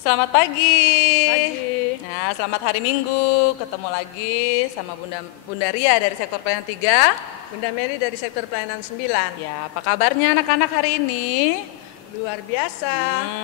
Selamat pagi. Pagi. Nah, selamat hari Minggu. Ketemu lagi sama Bunda Ria dari sektor pelayanan 3. Bunda Mary dari sektor pelayanan 9. Ya, apa kabarnya anak-anak hari ini? Luar biasa.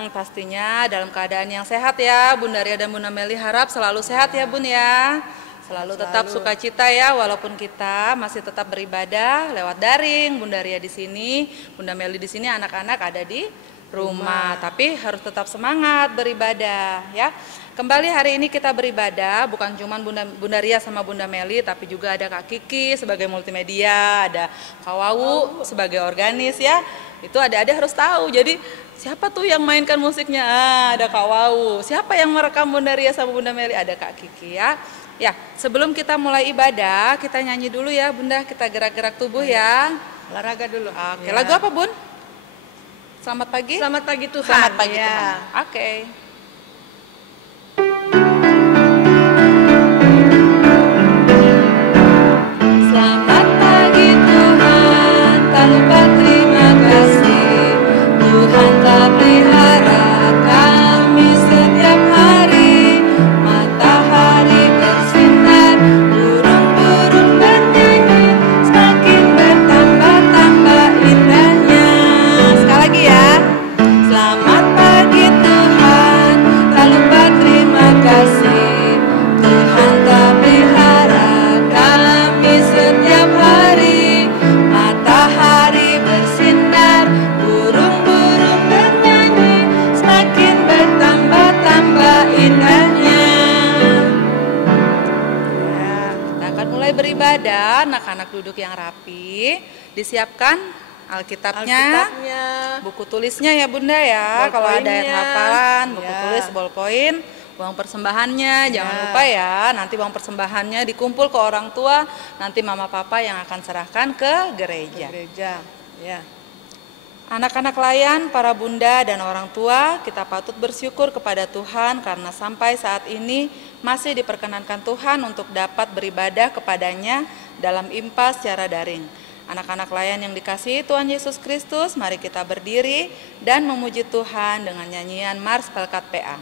Pastinya dalam keadaan yang sehat ya. Bunda Ria dan Bunda Meli harap selalu sehat ya Bun ya. Selalu tetap sukacita ya, walaupun kita masih tetap beribadah lewat daring. Bunda Ria di sini, Bunda Meli di sini, anak-anak ada di rumah, tapi harus tetap semangat beribadah ya. Kembali hari ini kita beribadah bukan cuma Bunda Ria sama Bunda Meli, tapi juga ada Kak Kiki sebagai multimedia, ada Kak Wawu sebagai organis ya. Itu adik-adik harus tahu. Jadi siapa tuh yang mainkan musiknya? Ada Kak Wawu. Siapa yang merekam Bunda Ria sama Bunda Meli? Ada Kak Kiki ya. Ya, sebelum kita mulai ibadah, kita nyanyi dulu ya Bunda, kita gerak-gerak tubuh ya. Olahraga dulu. Oke, lagu apa Bun? Selamat pagi. Selamat pagi Tuhan. Selamat pagi ya. Tuhan. Oke. Selamat pagi Tuhan, tak lupa terima kasih. Tuhan telah pelihara kami setiap hari. Matahari bersinar, burung-burung bernyanyi, semakin bertambah-tambah indahnya. Sekali lagi ya. Selamat pagi Tuhan, tak lupa terima kasih. Tuhan telah pelihara kami setiap hari. Matahari bersinar, burung-burung bernyanyi, semakin bertambah-tambah indahnya. Ya, kita akan mulai beribadah. Anak-anak duduk yang rapi, disiapkan Alkitabnya, buku tulisnya ya Bunda ya. Kalau ada yang hafalan, buku tulis, ballpoint, uang persembahannya jangan lupa ya. Nanti uang persembahannya dikumpul ke orang tua, nanti mama papa yang akan serahkan ke gereja. Ya. Anak-anak layan, para bunda dan orang tua, kita patut bersyukur kepada Tuhan karena sampai saat ini masih diperkenankan Tuhan untuk dapat beribadah kepadanya dalam IMPA secara daring. Anak-anak layan yang dikasihi Tuhan Yesus Kristus, mari kita berdiri dan memuji Tuhan dengan nyanyian Mars Pelkat PA.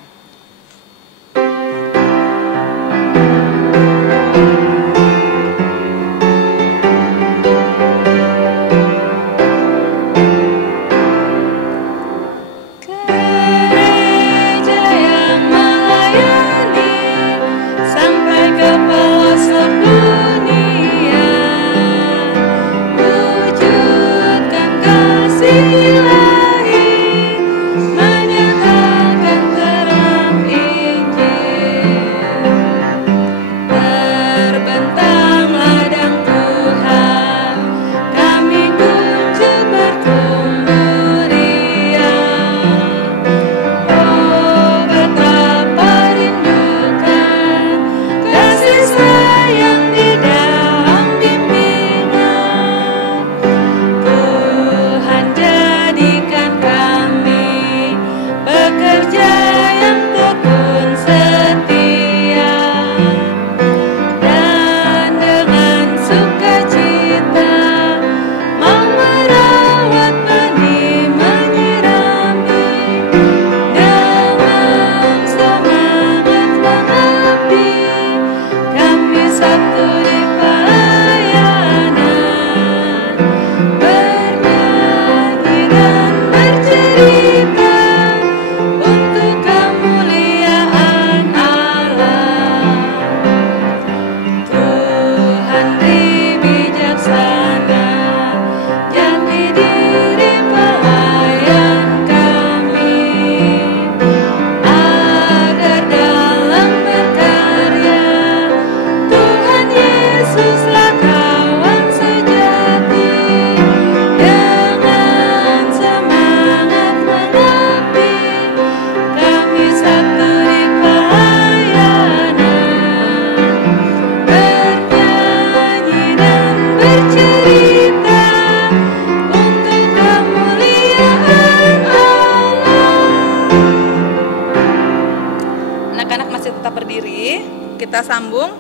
Kita sambung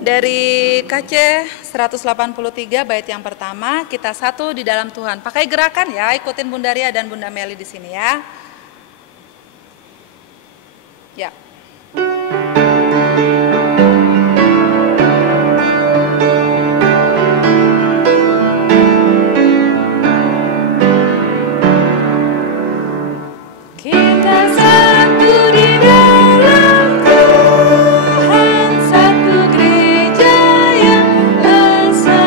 dari KC 183 bait yang pertama, kita satu di dalam Tuhan. Pakai gerakan ya, ikutin Bunda Ria dan Bunda Meli di sini ya. Ya. Kita satu di dalam Tuhan, satu gereja yang esa.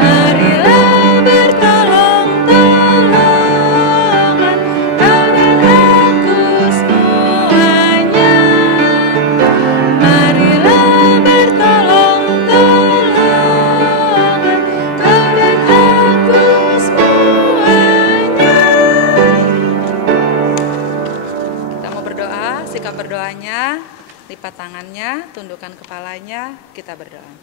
Marilah bertolong-tolongan, kau dan aku semuanya. Marilah bertolong-tolongan, kau dan aku semuanya. Kita mau berdoa, sikap berdoanya, lipat tangannya, tundukkan kepalanya, kita berdoa.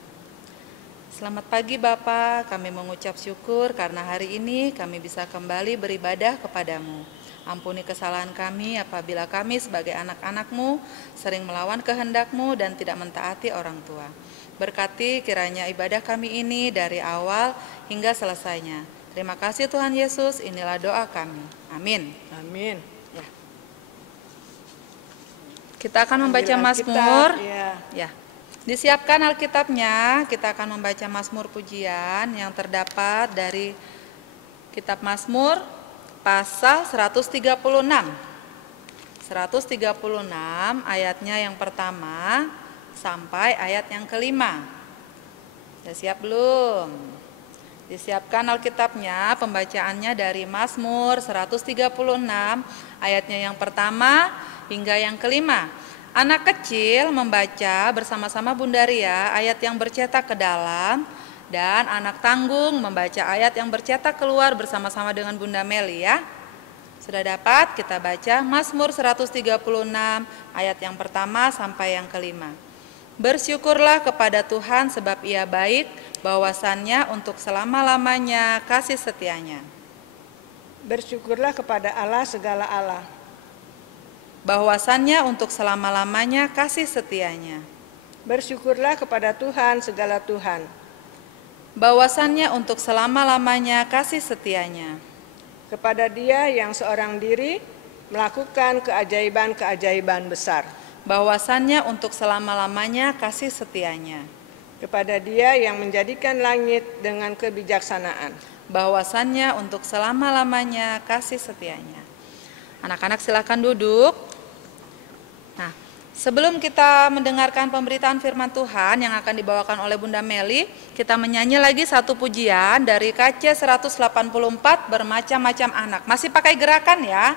Selamat pagi Bapa, kami mengucap syukur karena hari ini kami bisa kembali beribadah kepadamu. Ampuni kesalahan kami apabila kami sebagai anak-anak-Mu sering melawan kehendak-Mu dan tidak mentaati orang tua. Berkati kiranya ibadah kami ini dari awal hingga selesainya. Terima kasih Tuhan Yesus, inilah doa kami. Amin. Amin. Kita akan membaca Ambil Alkitab, Mazmur. ya. Ya. Disiapkan Alkitabnya, kita akan membaca Mazmur pujian yang terdapat dari kitab Mazmur pasal 136. 136 ayatnya yang pertama sampai ayat yang kelima. Sudah siap belum? Disiapkan Alkitabnya, pembacaannya dari Mazmur 136 ayatnya yang pertama hingga yang kelima. Anak kecil membaca bersama-sama Bunda Ria ayat yang bercetak ke dalam, dan anak tanggung membaca ayat yang bercetak keluar bersama-sama dengan Bunda Meli ya. Sudah dapat? Kita baca Mazmur 136 ayat yang pertama sampai yang kelima. Bersyukurlah kepada Tuhan sebab Ia baik, bahwasannya untuk selama-lamanya kasih setianya. Bersyukurlah kepada Allah segala Allah. Bahwasannya untuk selama-lamanya kasih setianya. Bersyukurlah kepada Tuhan segala Tuhan. Bahwasannya untuk selama-lamanya kasih setianya. Kepada Dia yang seorang diri melakukan keajaiban-keajaiban besar. Bahwasannya untuk selama-lamanya kasih setianya. Kepada Dia yang menjadikan langit dengan kebijaksanaan. Bahwasannya untuk selama-lamanya kasih setianya. Anak-anak silakan duduk. Nah, sebelum kita mendengarkan pemberitaan firman Tuhan yang akan dibawakan oleh Bunda Meli, kita menyanyi lagi satu pujian dari KC 184 bermacam-macam anak. Masih pakai gerakan ya.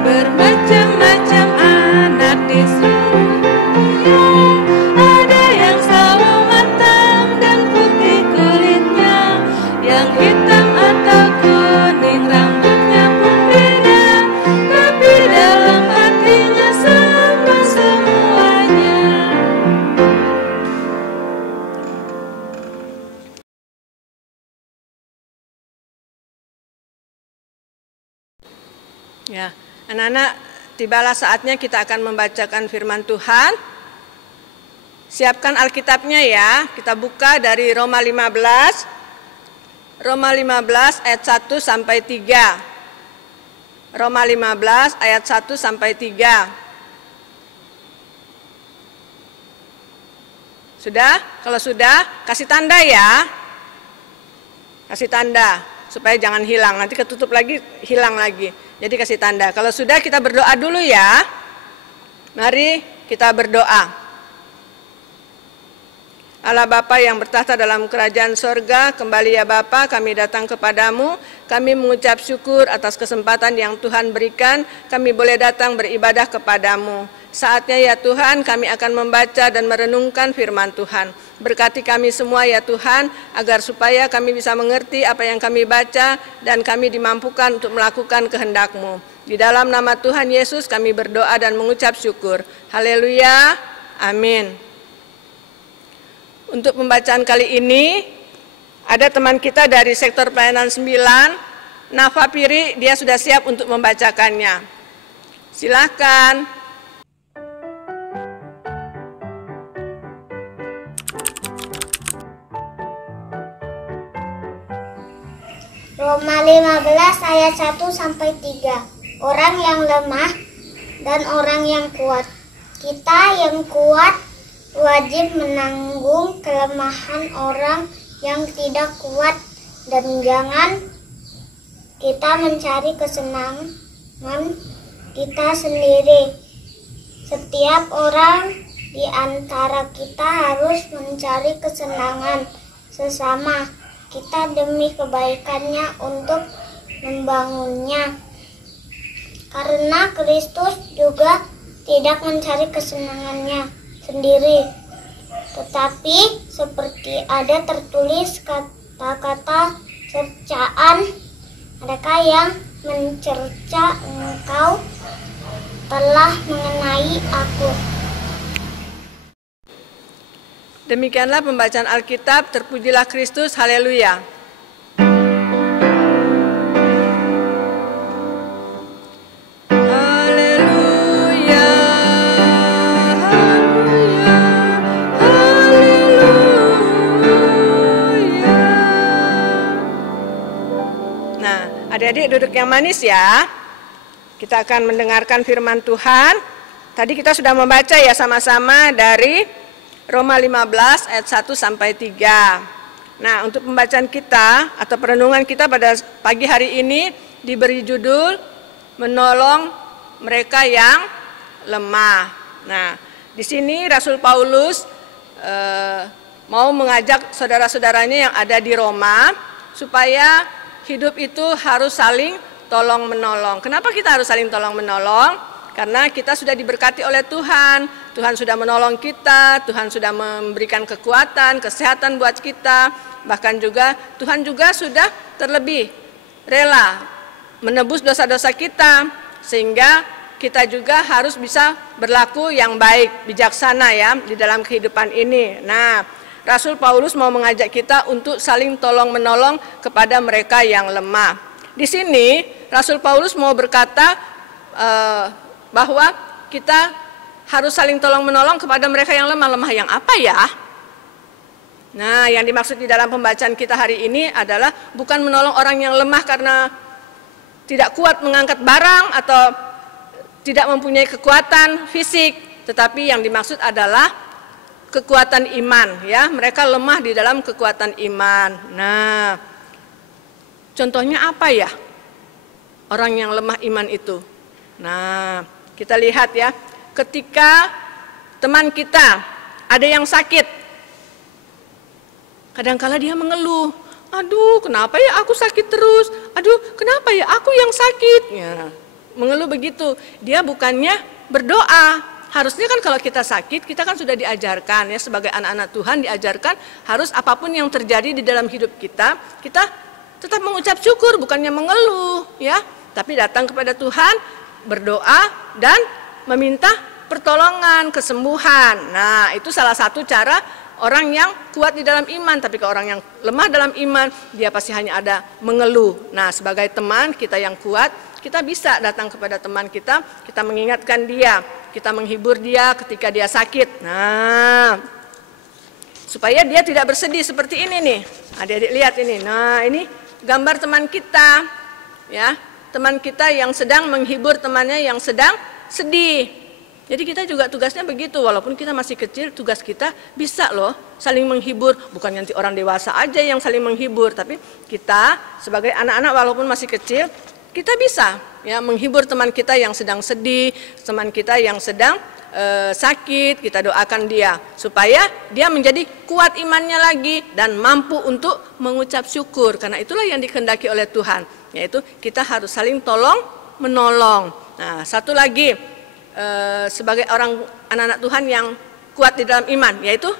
Bermacam-macam anak di seluruh dunia, ada yang sawo matang dan putih kulitnya, yang hitam atau kuning rambutnya pun beda, tapi dalam hatinya sama semuanya. Ya, anak-anak, tibalah saatnya kita akan membacakan firman Tuhan. Siapkan Alkitabnya ya. Kita buka dari Roma 15. Roma 15 ayat 1 sampai 3. Roma 15 ayat 1 sampai 3. Sudah? Kalau sudah, kasih tanda ya. Kasih tanda supaya jangan hilang. Nanti ketutup lagi, hilang lagi. Jadi kasih tanda. Kalau sudah, kita berdoa dulu ya. Mari kita berdoa. Allah Bapa yang bertahta dalam kerajaan sorga, kembali ya Bapa, kami datang kepadamu. Kami mengucap syukur atas kesempatan yang Tuhan berikan. Kami boleh datang beribadah kepadamu. Saatnya ya Tuhan, kami akan membaca dan merenungkan firman Tuhan. Berkati kami semua ya Tuhan, agar supaya kami bisa mengerti apa yang kami baca dan kami dimampukan untuk melakukan kehendak-Mu. Di dalam nama Tuhan Yesus kami berdoa dan mengucap syukur. Haleluya, amin. Untuk pembacaan kali ini, ada teman kita dari sektor pelayanan 9, Nafa Piri, dia sudah siap untuk membacakannya. Silakan. Roma 15 ayat 1-3. Orang yang lemah dan orang yang kuat. Kita yang kuat wajib menanggung kelemahan orang yang tidak kuat, dan jangan kita mencari kesenangan kita sendiri. Setiap orang di antara kita harus mencari kesenangan sesama kita demi kebaikannya untuk membangunnya. Karena Kristus juga tidak mencari kesenangannya sendiri, tetapi seperti ada tertulis kata-kata cercaan, mereka yang mencerca engkau telah mengenai aku. Demikianlah pembacaan Alkitab. Terpujilah Kristus, haleluya. Haleluya, haleluya, haleluya. Nah, adik-adik duduk yang manis ya. Kita akan mendengarkan firman Tuhan. Tadi kita sudah membaca ya sama-sama dari Roma 15 ayat 1-3. Nah, untuk pembacaan kita atau perenungan kita pada pagi hari ini diberi judul menolong mereka yang lemah. Nah, di sini Rasul Paulus mau mengajak saudara-saudaranya yang ada di Roma supaya hidup itu harus saling tolong menolong. Kenapa kita harus saling tolong menolong? Karena kita sudah diberkati oleh Tuhan. Tuhan sudah menolong kita, Tuhan sudah memberikan kekuatan, kesehatan buat kita. Bahkan juga Tuhan juga sudah terlebih rela menebus dosa-dosa kita, sehingga kita juga harus bisa berlaku yang baik, bijaksana ya di dalam kehidupan ini. Nah, Rasul Paulus mau mengajak kita untuk saling tolong menolong kepada mereka yang lemah. Di sini Rasul Paulus mau berkata bahwa kita harus saling tolong menolong kepada mereka yang lemah. Lemah yang apa ya? Nah, yang dimaksud di dalam pembacaan kita hari ini adalah bukan menolong orang yang lemah karena tidak kuat mengangkat barang atau tidak mempunyai kekuatan fisik, tetapi yang dimaksud adalah kekuatan iman ya. Mereka lemah di dalam kekuatan iman. Nah, contohnya apa ya orang yang lemah iman itu? Nah, kita lihat ya, ketika teman kita ada yang sakit, kadangkala dia mengeluh, aduh kenapa ya aku sakit terus, aduh kenapa ya aku yang sakit ya, mengeluh begitu. Dia bukannya berdoa. Harusnya kan kalau kita sakit, kita kan sudah diajarkan ya, sebagai anak-anak Tuhan diajarkan harus apapun yang terjadi di dalam hidup kita, kita tetap mengucap syukur, bukannya mengeluh ya, tapi datang kepada Tuhan, berdoa dan meminta pertolongan, kesembuhan. Nah, itu salah satu cara orang yang kuat di dalam iman. Tapi kalau orang yang lemah dalam iman, dia pasti hanya ada mengeluh. Nah, sebagai teman kita yang kuat, kita bisa datang kepada teman kita, kita mengingatkan dia, kita menghibur dia ketika dia sakit. Nah, supaya dia tidak bersedih seperti ini nih. Adik-adik lihat ini. Nah, ini gambar teman kita ya, teman kita yang sedang menghibur temannya yang sedang sedih. Jadi kita juga tugasnya begitu, walaupun kita masih kecil, tugas kita bisa loh saling menghibur. Bukan nanti orang dewasa aja yang saling menghibur, tapi kita sebagai anak-anak walaupun masih kecil, kita bisa ya menghibur teman kita yang sedang sedih, teman kita yang sedang sakit. Kita doakan dia supaya dia menjadi kuat imannya lagi dan mampu untuk mengucap syukur, karena itulah yang dikehendaki oleh Tuhan, yaitu kita harus saling tolong menolong. Nah, satu lagi sebagai orang anak-anak Tuhan yang kuat di dalam iman, yaitu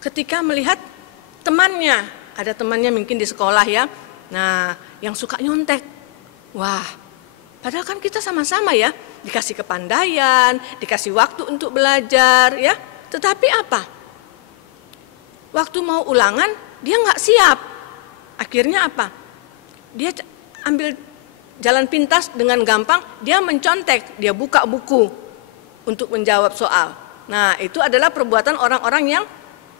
ketika melihat temannya, ada temannya mungkin di sekolah ya, nah yang suka nyontek, wah padahal kan kita sama-sama ya, dikasih kepandaian, dikasih waktu untuk belajar ya, tetapi apa? Waktu mau ulangan dia nggak siap, akhirnya apa? Dia ambil jalan pintas dengan gampang, dia mencontek, dia buka buku untuk menjawab soal. Nah, itu adalah perbuatan orang-orang yang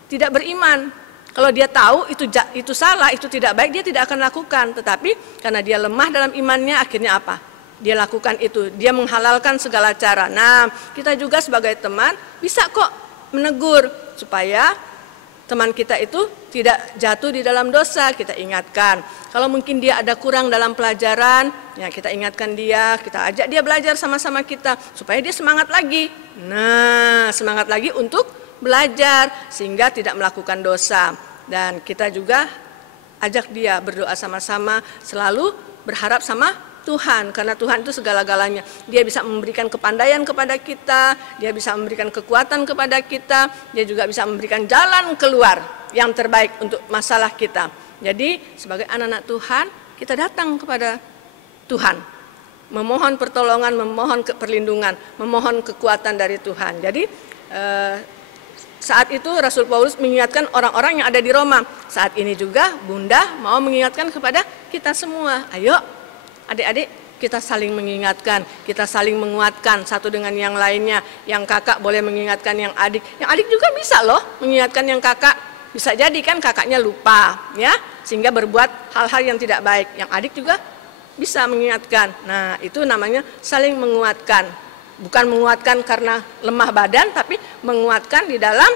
tidak beriman. Kalau dia tahu itu salah, itu tidak baik, dia tidak akan lakukan. Tetapi karena dia lemah dalam imannya, akhirnya apa? Dia lakukan itu, dia menghalalkan segala cara. Nah, kita juga sebagai teman bisa kok menegur supaya teman kita itu tidak jatuh di dalam dosa. Kita ingatkan. Kalau mungkin dia ada kurang dalam pelajaran, ya kita ingatkan dia, kita ajak dia belajar sama-sama kita supaya dia semangat lagi. Nah, semangat lagi untuk belajar sehingga tidak melakukan dosa. Dan kita juga ajak dia berdoa sama-sama, selalu berharap sama Tuhan, karena Tuhan itu segala-galanya. Dia bisa memberikan kepandaian kepada kita, dia bisa memberikan kekuatan kepada kita, dia juga bisa memberikan jalan keluar yang terbaik untuk masalah kita. Jadi sebagai anak-anak Tuhan, kita datang kepada Tuhan, memohon pertolongan, memohon perlindungan, memohon kekuatan dari Tuhan. Jadi saat itu Rasul Paulus mengingatkan orang-orang yang ada di Roma. Saat ini juga Bunda mau mengingatkan kepada kita semua. Ayo adik-adik, kita saling mengingatkan, kita saling menguatkan satu dengan yang lainnya. Yang kakak boleh mengingatkan yang adik. Yang adik juga bisa loh mengingatkan yang kakak. Bisa jadi kan kakaknya lupa, ya, sehingga berbuat hal-hal yang tidak baik. Yang adik juga bisa mengingatkan. Nah, itu namanya saling menguatkan. Bukan menguatkan karena lemah badan, tapi menguatkan di dalam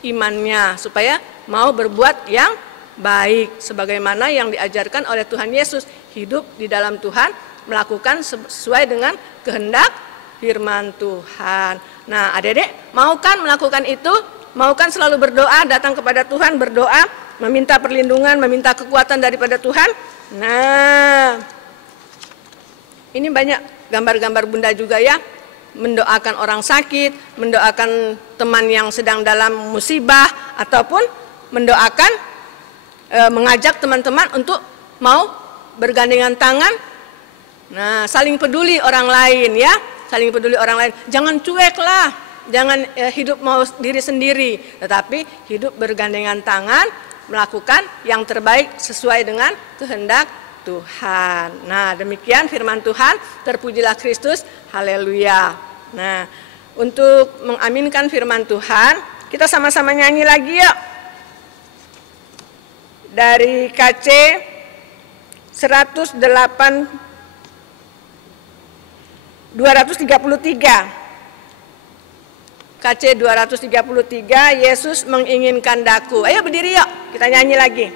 imannya supaya mau berbuat yang baik sebagaimana yang diajarkan oleh Tuhan Yesus, hidup di dalam Tuhan, melakukan sesuai dengan kehendak firman Tuhan. Nah, adik-adik, mau kan melakukan itu? Mau kan selalu berdoa, datang kepada Tuhan, berdoa, meminta perlindungan, meminta kekuatan daripada Tuhan? Nah, ini banyak gambar-gambar Bunda juga ya, mendoakan orang sakit, mendoakan teman yang sedang dalam musibah, ataupun mendoakan mengajak teman-teman untuk mau bergandengan tangan. Nah, saling peduli orang lain ya, saling peduli orang lain. Jangan cuek lah, jangan hidup mau diri sendiri, tetapi hidup bergandengan tangan, melakukan yang terbaik sesuai dengan kehendak Tuhan. Nah, demikian firman Tuhan, terpujilah Kristus, haleluya. Nah, untuk mengaminkan firman Tuhan, kita sama-sama nyanyi lagi yuk. Dari KC 233, KC 233, Yesus menginginkan daku. Ayo berdiri yuk, kita nyanyi lagi.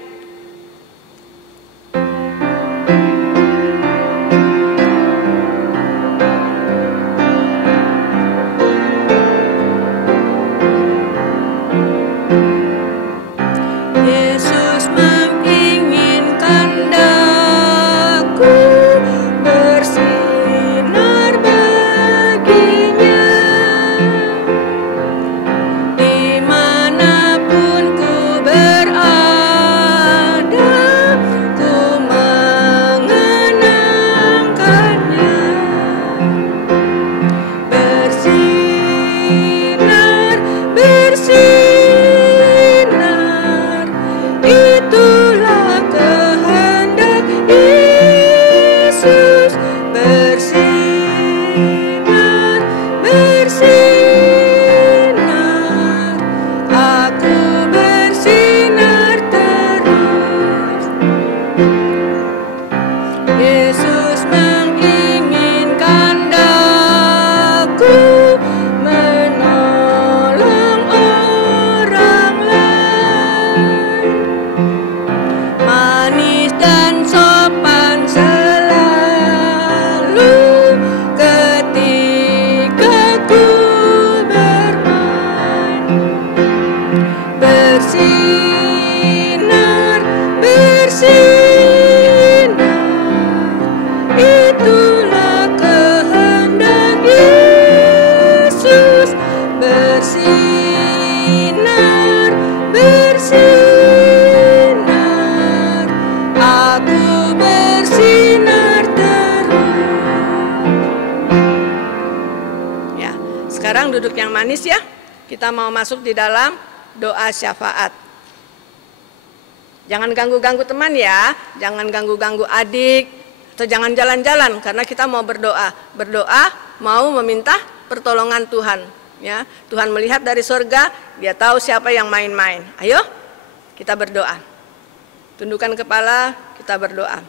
Duduk yang manis ya. Kita mau masuk di dalam doa syafaat. Jangan ganggu-ganggu teman ya, jangan ganggu-ganggu adik, atau jangan jalan-jalan karena kita mau berdoa. Berdoa mau meminta pertolongan Tuhan ya. Tuhan melihat dari surga, dia tahu siapa yang main-main. Ayo Kita berdoa. Tundukkan kepala, kita berdoa.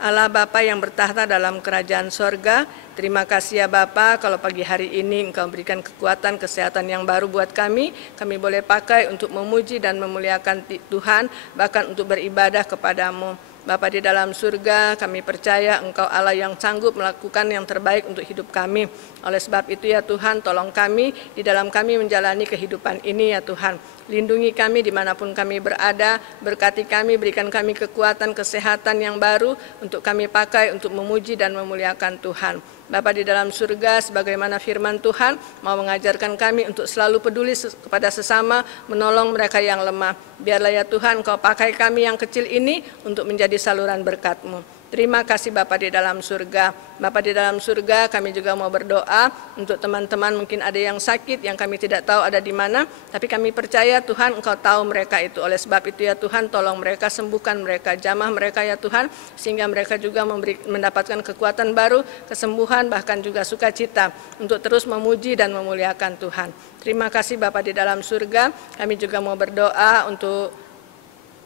Allah Bapa yang bertahta dalam kerajaan sorga, terima kasih ya Bapa kalau pagi hari ini Engkau berikan kekuatan, kesehatan yang baru buat kami. Kami boleh pakai untuk memuji dan memuliakan Tuhan, bahkan untuk beribadah kepadamu. Bapa di dalam surga, kami percaya Engkau Allah yang sanggup melakukan yang terbaik untuk hidup kami. Oleh sebab itu ya Tuhan, tolong kami di dalam kami menjalani kehidupan ini ya Tuhan. Lindungi kami dimanapun kami berada, berkati kami, berikan kami kekuatan, kesehatan yang baru untuk kami pakai untuk memuji dan memuliakan Tuhan. Bapa di dalam surga, sebagaimana firman Tuhan mau mengajarkan kami untuk selalu peduli kepada sesama, menolong mereka yang lemah. Biarlah ya Tuhan Kau pakai kami yang kecil ini untuk menjadi saluran berkat-Mu. Terima kasih Bapa di dalam surga. Bapa di dalam surga, kami juga mau berdoa untuk teman-teman mungkin ada yang sakit, yang kami tidak tahu ada di mana, tapi kami percaya Tuhan Engkau tahu mereka itu. Oleh sebab itu ya Tuhan, tolong mereka, sembuhkan mereka, jamah mereka ya Tuhan, sehingga mereka juga mendapatkan kekuatan baru, kesembuhan, bahkan juga sukacita untuk terus memuji dan memuliakan Tuhan. Terima kasih Bapa di dalam surga. Kami juga mau berdoa untuk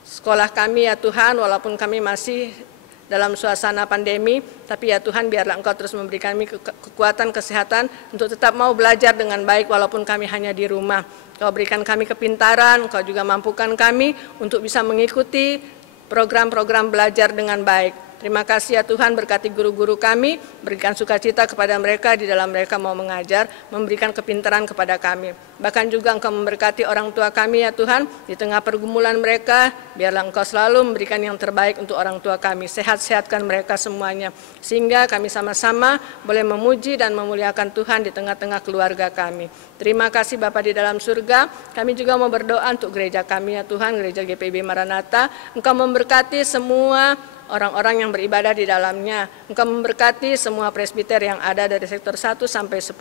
sekolah kami ya Tuhan, walaupun kami masih dalam suasana pandemi, tapi ya Tuhan biarlah Engkau terus memberi kami kekuatan, kesehatan untuk tetap mau belajar dengan baik walaupun kami hanya di rumah. Kau berikan kami kepintaran, Kau juga mampukan kami untuk bisa mengikuti program-program belajar dengan baik. Terima kasih ya Tuhan, berkati guru-guru kami, berikan sukacita kepada mereka di dalam mereka mau mengajar, memberikan kepintaran kepada kami. Bahkan juga Engkau memberkati orang tua kami ya Tuhan, di tengah pergumulan mereka, biarlah Engkau selalu memberikan yang terbaik untuk orang tua kami. Sehat-sehatkan mereka semuanya, sehingga kami sama-sama boleh memuji dan memuliakan Tuhan di tengah-tengah keluarga kami. Terima kasih Bapa di dalam surga. Kami juga mau berdoa untuk gereja kami ya Tuhan, gereja GPIB Maranatha. Engkau memberkati semua orang-orang yang beribadah di dalamnya. Engkau memberkati semua presbiter yang ada dari sektor 1 sampai 10.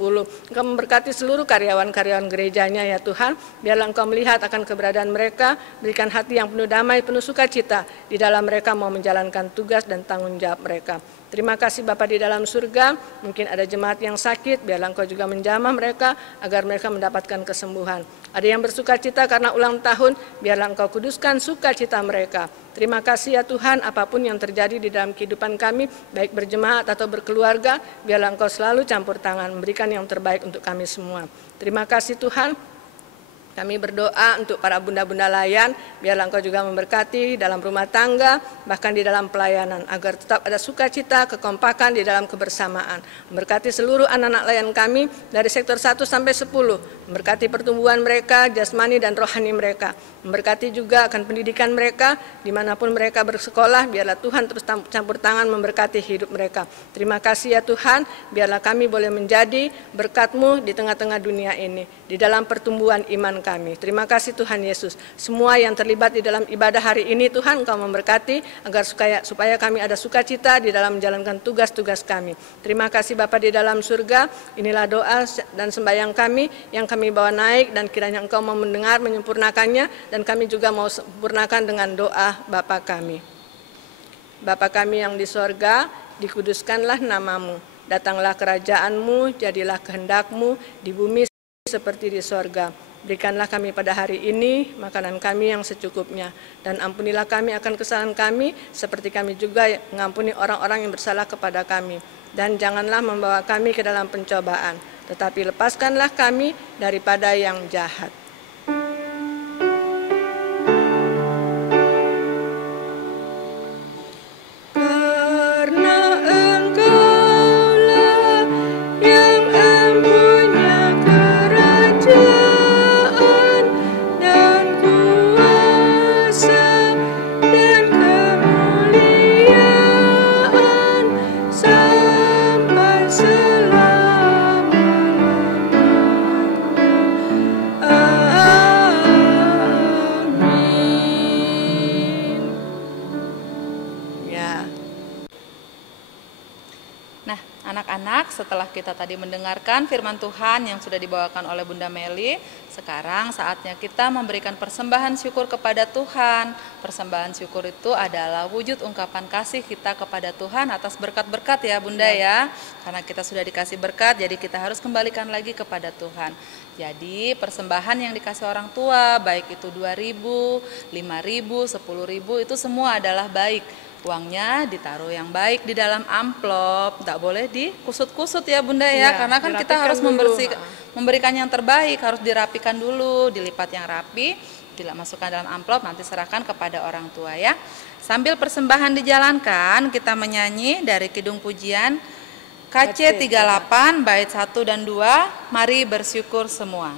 Engkau memberkati seluruh karyawan-karyawan gerejanya ya Tuhan. Biarlah Engkau melihat akan keberadaan mereka, berikan hati yang penuh damai, penuh sukacita di dalam mereka mau menjalankan tugas dan tanggung jawab mereka. Terima kasih Bapa di dalam surga, mungkin ada jemaat yang sakit, biarlah Engkau juga menjamah mereka agar mereka mendapatkan kesembuhan. Ada yang bersukacita karena ulang tahun, biarlah Engkau kuduskan sukacita mereka. Terima kasih ya Tuhan, apapun yang terjadi di dalam kehidupan kami, baik berjemaat atau berkeluarga, biarlah Engkau selalu campur tangan, memberikan yang terbaik untuk kami semua. Terima kasih Tuhan. Kami berdoa untuk para bunda-bunda layan, biarlah Engkau juga memberkati dalam rumah tangga, bahkan di dalam pelayanan, agar tetap ada sukacita, kekompakan di dalam kebersamaan. Memberkati seluruh anak-anak layan kami dari sektor 1 sampai 10, memberkati pertumbuhan mereka, jasmani dan rohani mereka. Memberkati juga akan pendidikan mereka, dimanapun mereka bersekolah, biarlah Tuhan terus campur tangan memberkati hidup mereka. Terima kasih ya Tuhan, biarlah kami boleh menjadi berkat-Mu di tengah-tengah dunia ini, di dalam pertumbuhan iman kami. Terima kasih Tuhan Yesus. Semua yang terlibat di dalam ibadah hari ini Tuhan Engkau memberkati agar supaya kami ada sukacita di dalam menjalankan tugas-tugas kami. Terima kasih Bapa di dalam surga. Inilah doa dan sembahyang kami yang kami bawa naik dan kiranya Engkau mau mendengar, menyempurnakannya dan kami juga mau sempurnakan dengan doa Bapa kami. Bapa kami yang di sorga, dikuduskanlah namamu. Datanglah kerajaan-Mu, jadilah kehendak-Mu di bumi seperti di sorga. Berikanlah kami pada hari ini makanan kami yang secukupnya, dan ampunilah kami akan kesalahan kami, seperti kami juga mengampuni orang-orang yang bersalah kepada kami. Dan janganlah membawa kami ke dalam pencobaan, tetapi lepaskanlah kami daripada yang jahat. Nah, anak-anak, setelah kita tadi mendengarkan firman Tuhan yang sudah dibawakan oleh Bunda Meli, sekarang saatnya kita memberikan persembahan syukur kepada Tuhan. Persembahan syukur itu adalah wujud ungkapan kasih kita kepada Tuhan atas berkat-berkat ya Bunda ya. Karena kita sudah dikasih berkat, jadi kita harus kembalikan lagi kepada Tuhan. Jadi persembahan yang dikasih orang tua, baik itu 2.000, 5.000, 10.000, itu semua adalah baik. Uangnya ditaruh yang baik di dalam amplop, tidak boleh dikusut-kusut ya Bunda ya, karena kan kita harus memberikan yang terbaik, harus dirapikan dulu, dilipat yang rapi, dimasukkan dalam amplop, nanti serahkan kepada orang tua ya. Sambil persembahan dijalankan, kita menyanyi dari Kidung Pujian KC 38 bait 1 dan 2, mari bersyukur semua.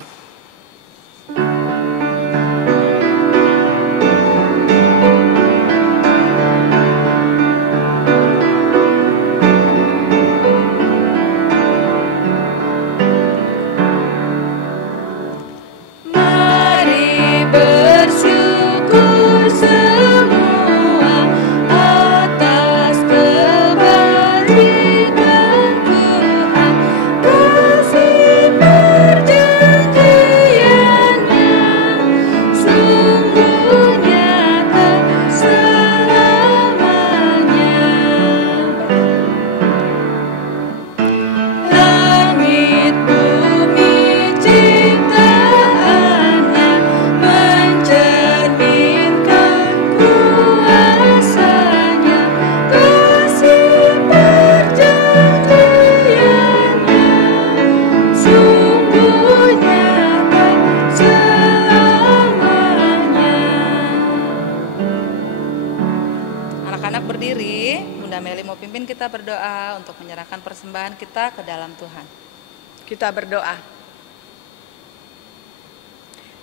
Kita berdoa untuk menyerahkan persembahan kita ke dalam Tuhan. Kita berdoa.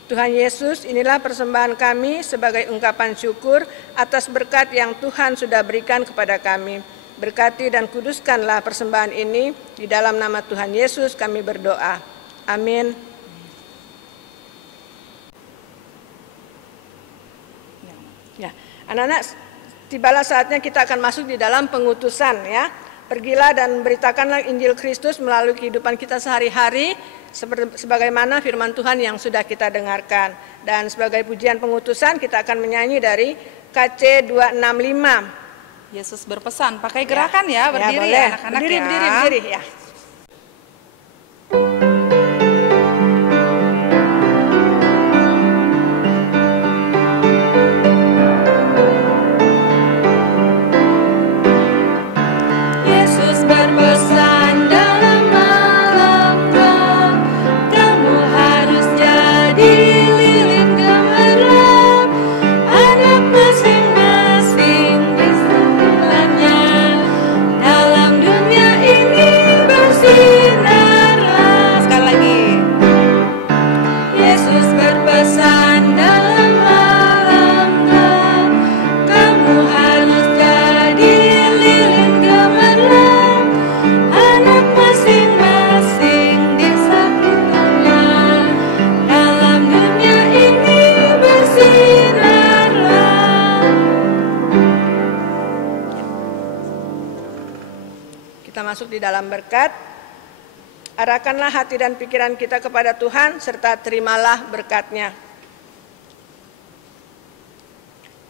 Tuhan Yesus, inilah persembahan kami sebagai ungkapan syukur atas berkat yang Tuhan sudah berikan kepada kami. Berkati dan kuduskanlah persembahan ini, di dalam nama Tuhan Yesus kami berdoa. Amin. Ya, anak-anak, tibalah saatnya kita akan masuk di dalam pengutusan ya. Pergilah dan beritakanlah Injil Kristus melalui kehidupan kita sehari-hari sebagaimana firman Tuhan yang sudah kita dengarkan. Dan sebagai pujian pengutusan kita akan menyanyi dari KC 265. Yesus berpesan, pakai gerakan ya, berdiri ya, anak-anak berdiri, ya. Berdiri ya. Masuk di dalam berkat, arahkanlah hati dan pikiran kita kepada Tuhan serta terimalah berkat-Nya.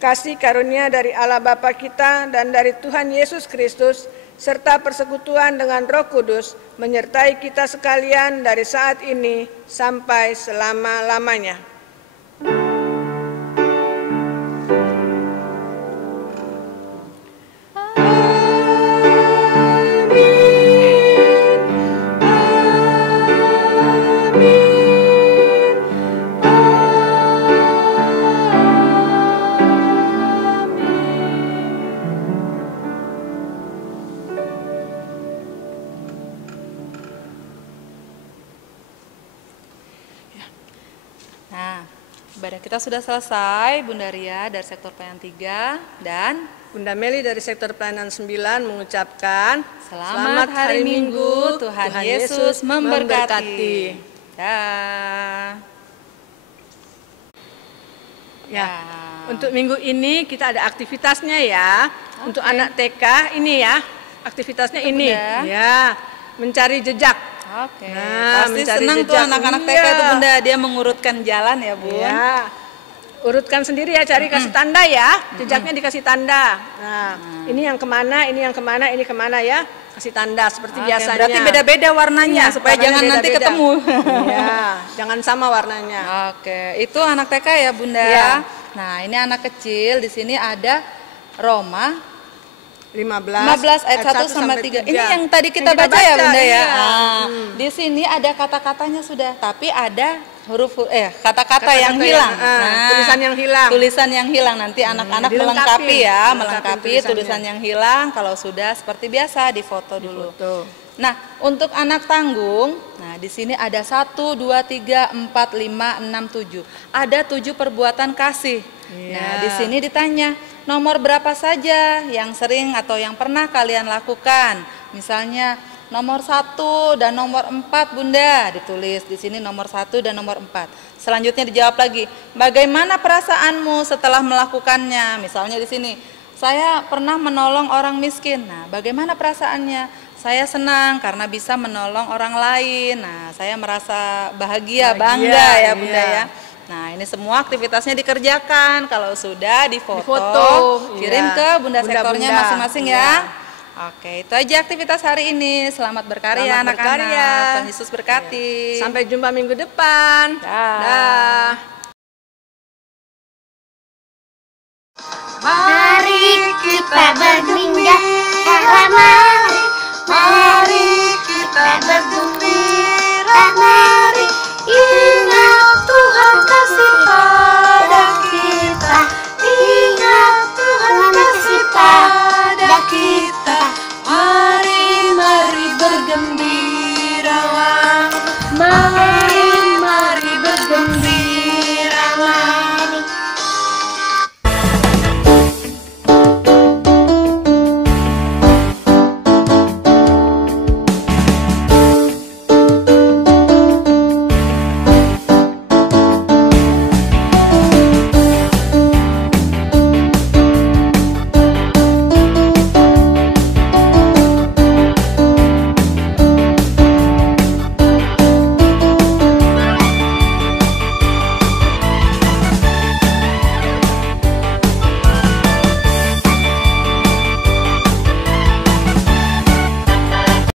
Kasih karunia dari Allah Bapa kita dan dari Tuhan Yesus Kristus serta persekutuan dengan Roh Kudus menyertai kita sekalian dari saat ini sampai selama-lamanya. Ibadah kita sudah selesai, Bunda Ria dari sektor pelayanan 3 dan Bunda Meli dari sektor pelayanan 9 mengucapkan Selamat hari Minggu, Tuhan Yesus memberkati. Ya, untuk minggu ini kita ada aktivitasnya ya. Untuk anak TK ini ya. aktivitasnya Itu, ini. Bunda. Ya, mencari jejak. Oke, Nah, pasti mencari senang tuh jejak. anak-anak TK Iya. itu Bunda, dia mengurutkan jalan ya Bun. Ya. Urutkan sendiri ya, cari kasih tanda ya. Jejaknya dikasih tanda. Nah, ini yang kemana, ini yang kemana, ini kemana ya. Kasih tanda seperti Oke, biasanya. berarti beda-beda warnanya Iya, supaya warnanya jangan nanti beda-beda. ketemu. Iya, jangan sama warnanya. Oke, itu anak TK ya Bunda. Iya. Nah, ini anak kecil, di sini ada Roma 15 ayat 1 sampai 3. Ini yang tadi kita baca ya Bunda ya. iya. Ah, di sini ada kata-katanya sudah, tapi ada huruf kata-kata yang Kata-kata hilang. tulisan yang hilang. Tulisan yang hilang nanti anak-anak dilengkapi. melengkapi ya, Melengkapi melengkapi tulisannya. tulisan yang hilang. Kalau sudah seperti biasa difoto dulu. Tuh. Nah, untuk anak tanggung, nah di sini ada 1, 2, 3, 4, 5, 6, 7. Ada 7 perbuatan kasih. Iya. Nah, di sini ditanya, nomor berapa saja yang sering atau yang pernah kalian lakukan? Misalnya nomor 1 dan nomor 4 Bunda, ditulis di sini nomor 1 dan nomor 4. Selanjutnya dijawab lagi, bagaimana perasaanmu setelah melakukannya? Misalnya di sini, saya pernah menolong orang miskin. Nah, bagaimana perasaannya? Saya senang karena bisa menolong orang lain. Nah, saya merasa bahagia, bangga ya Bunda iya. ya. Nah, ini semua aktivitasnya dikerjakan. Kalau sudah difoto, kirim iya. ke Bunda sektornya Bunda. masing-masing Iya. ya. Oke, itu aja aktivitas hari ini. Selamat berkarya Selamat anak-anak. berkarya. Tuhan Yesus berkati. Sampai jumpa minggu depan. Dah. Dah. Mari kita